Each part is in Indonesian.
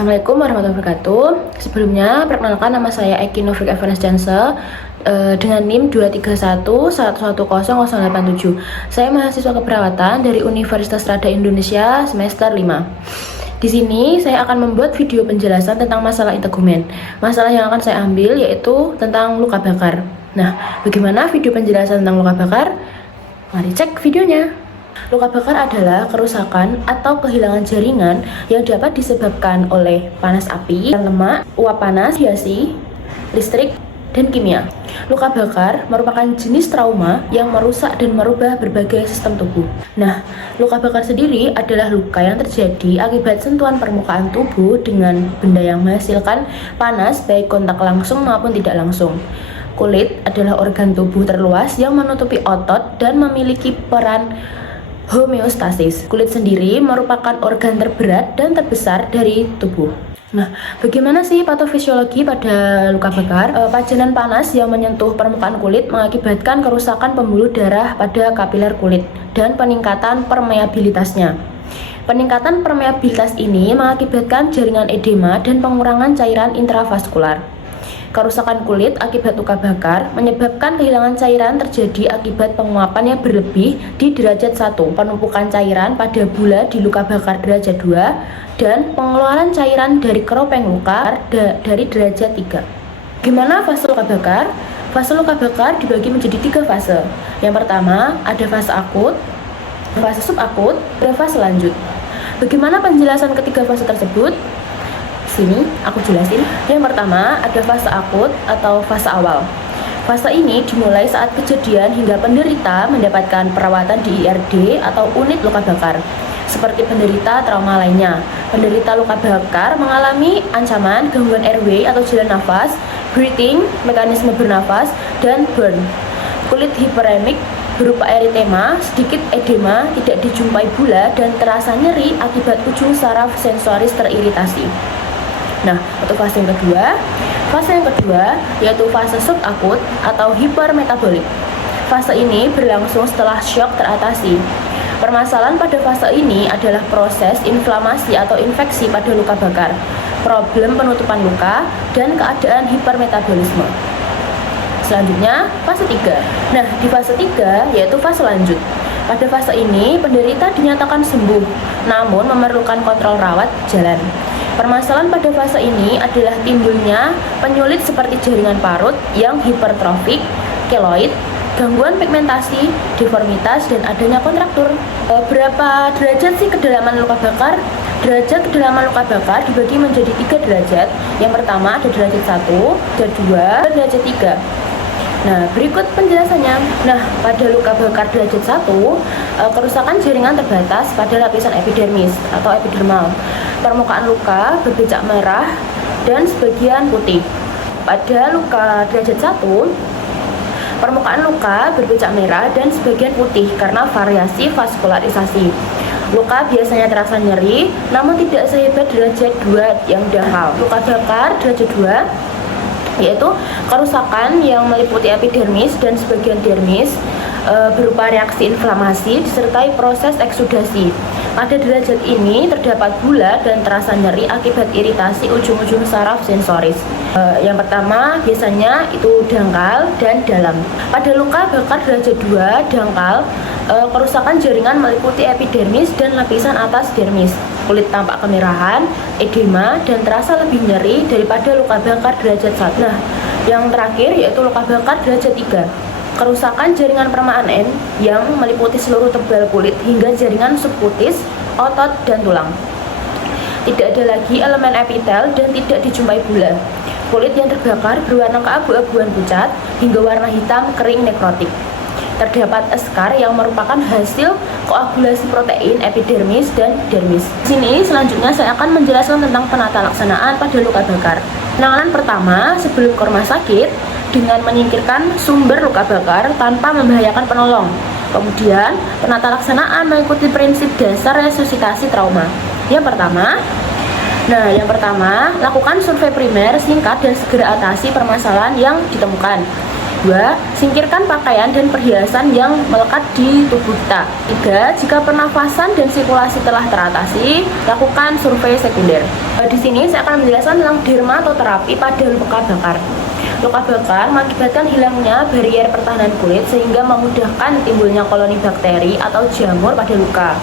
Assalamualaikum warahmatullahi wabarakatuh. Sebelumnya, perkenalkan nama saya Eki Novik Evanes Janse dengan NIM 231110087. Saya mahasiswa keperawatan dari Universitas Rada Indonesia semester 5. Di sini saya akan membuat video penjelasan tentang masalah integumen. Masalah yang akan saya ambil yaitu tentang luka bakar. Nah, bagaimana video penjelasan tentang luka bakar? Mari cek videonya. Luka bakar adalah kerusakan atau kehilangan jaringan yang dapat disebabkan oleh panas api, lemak, uap panas, radiasi, listrik, dan kimia. Luka bakar merupakan jenis trauma yang merusak dan merubah berbagai sistem tubuh. Nah, luka bakar sendiri adalah luka yang terjadi akibat sentuhan permukaan tubuh dengan benda yang menghasilkan panas baik kontak langsung maupun tidak langsung. Kulit adalah organ tubuh terluas yang menutupi otot dan memiliki peran homeostasis. Kulit sendiri merupakan organ terberat dan terbesar dari tubuh. Nah, bagaimana sih patofisiologi pada luka bakar? Pajanan panas yang menyentuh permukaan kulit mengakibatkan kerusakan pembuluh darah pada kapiler kulit dan peningkatan permeabilitasnya. Peningkatan permeabilitas ini mengakibatkan jaringan edema dan pengurangan cairan intravaskular. Kerusakan kulit akibat luka bakar menyebabkan kehilangan cairan terjadi akibat penguapan yang berlebih di derajat 1, penumpukan cairan pada bula di luka bakar derajat 2, dan pengeluaran cairan dari keropeng luka dari derajat 3. Gimana fase luka bakar? Fase luka bakar dibagi menjadi 3 fase. Yang pertama, ada fase akut, fase subakut, dan fase lanjut. Bagaimana penjelasan ketiga fase tersebut? Sini aku jelasin. Yang pertama ada fase akut atau fase awal. Fase ini dimulai saat kejadian hingga penderita mendapatkan perawatan di IRD atau unit luka bakar. Seperti penderita trauma lainnya, penderita luka bakar mengalami ancaman gangguan airway atau jalan nafas, breathing, mekanisme bernafas, dan burn. Kulit hiperemik berupa eritema, sedikit edema, tidak dijumpai bula, dan terasa nyeri akibat ujung saraf sensoris teriritasi. Nah, untuk fase yang kedua yaitu fase subakut atau hipermetabolik. Fase ini berlangsung setelah syok teratasi. Permasalahan pada fase ini adalah proses inflamasi atau infeksi pada luka bakar, problem penutupan luka, dan keadaan hipermetabolisme. Selanjutnya, fase 3. Nah, di fase 3 yaitu fase lanjut. Pada fase ini, penderita dinyatakan sembuh, namun memerlukan kontrol rawat jalan. Permasalahan pada fase ini adalah timbulnya penyulit seperti jaringan parut yang hipertrofik, keloid, gangguan pigmentasi, deformitas, dan adanya kontraktur. Berapa derajat sih kedalaman luka bakar? Derajat kedalaman luka bakar dibagi menjadi 3 derajat. Yang pertama ada derajat 1, derajat 2, dan derajat 3. Nah, berikut penjelasannya. Nah, pada luka bakar derajat 1, kerusakan jaringan terbatas pada lapisan epidermis atau epidermal. Permukaan luka berbecak merah dan sebagian putih. Pada luka derajat 1, permukaan luka berbecak merah dan sebagian putih karena variasi vaskularisasi. Luka biasanya terasa nyeri, namun tidak sehebat derajat 2 yang dangkal. Luka bakar derajat 2 yaitu kerusakan yang meliputi epidermis dan sebagian dermis berupa reaksi inflamasi disertai proses eksudasi. Pada derajat ini terdapat bula dan terasa nyeri akibat iritasi ujung-ujung saraf sensoris. Yang pertama biasanya itu dangkal dan dalam. Pada luka bakar derajat 2 dangkal, kerusakan jaringan meliputi epidermis dan lapisan atas dermis. Kulit tampak kemerahan, edema, dan terasa lebih nyeri daripada luka bakar derajat 1. Nah, yang terakhir yaitu luka bakar derajat 3. Kerusakan jaringan permukaan N yang meliputi seluruh tebal kulit hingga jaringan subkutis, otot, dan tulang. Tidak ada lagi elemen epitel dan tidak dijumpai bula. Kulit yang terbakar berwarna keabu-abuan pucat hingga warna hitam kering nekrotik. Terdapat eskar yang merupakan hasil koagulasi protein epidermis dan dermis. Di sini selanjutnya saya akan menjelaskan tentang penata laksanaan pada luka bakar. Penanganan pertama sebelum ke rumah sakit dengan menyingkirkan sumber luka bakar tanpa membahayakan penolong. Kemudian, penata laksanaan mengikuti prinsip dasar resusitasi trauma. Yang pertama, lakukan survei primer singkat dan segera atasi permasalahan yang ditemukan. 2. Singkirkan pakaian dan perhiasan yang melekat di tubuh kita. 3. Jika pernafasan dan sirkulasi telah teratasi, lakukan survei sekunder. Di sini saya akan menjelaskan tentang dermatoterapi pada luka bakar. Luka bakar mengakibatkan hilangnya barrier pertahanan kulit sehingga memudahkan timbulnya koloni bakteri atau jamur pada luka,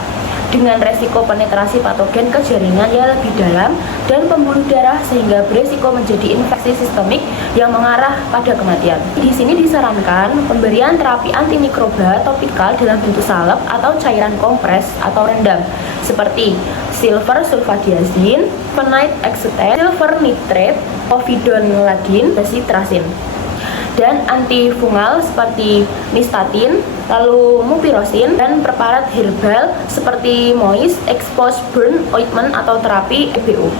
dengan resiko penetrasi patogen ke jaringan yang lebih dalam dan pembuluh darah sehingga beresiko menjadi infeksi sistemik yang mengarah pada kematian. Di sini disarankan pemberian terapi antimikroba topikal dalam bentuk salep atau cairan kompres atau rendam seperti silver sulfadiazin, phenite acetate, silver nitrate, povidone-ladin, citracin, dan antifungal seperti nystatin, lalu mupirocin, dan preparat herbal seperti moist exposed burn ointment atau terapi EBO.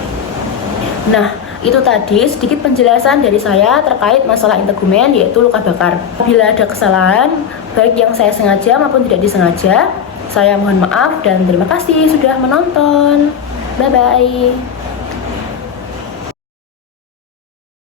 Nah, itu tadi sedikit penjelasan dari saya terkait masalah integumen, yaitu luka bakar. Bila ada kesalahan, baik yang saya sengaja maupun tidak disengaja, saya mohon maaf dan terima kasih sudah menonton. Bye-bye.